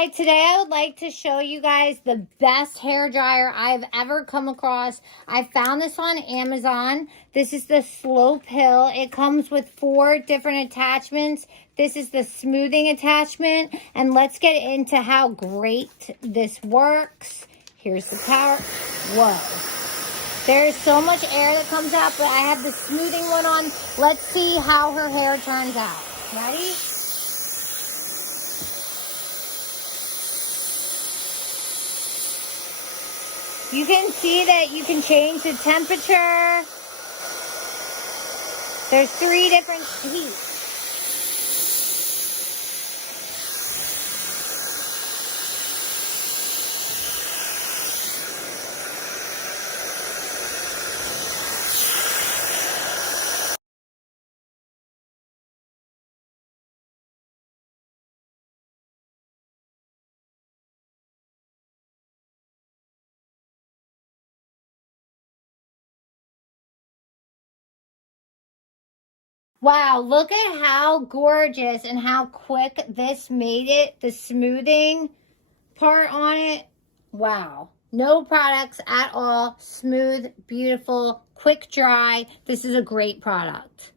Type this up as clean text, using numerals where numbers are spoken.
Hi, today I would like to show you guys the best hair dryer I've ever come across. I found this on Amazon. This is the Slopehill. It comes with 4 different attachments. This is the smoothing attachment. And let's get into how great this works. Here's the power. Whoa. There's so much air that comes out, but I have the smoothing one on. Let's see how her hair turns out. Ready? You can see that you can change the temperature. There's 3 different heats. Wow, look at how gorgeous and how quick this made it. The smoothing part on it. Wow. No products at all. Smooth, beautiful, quick dry. This is a great product.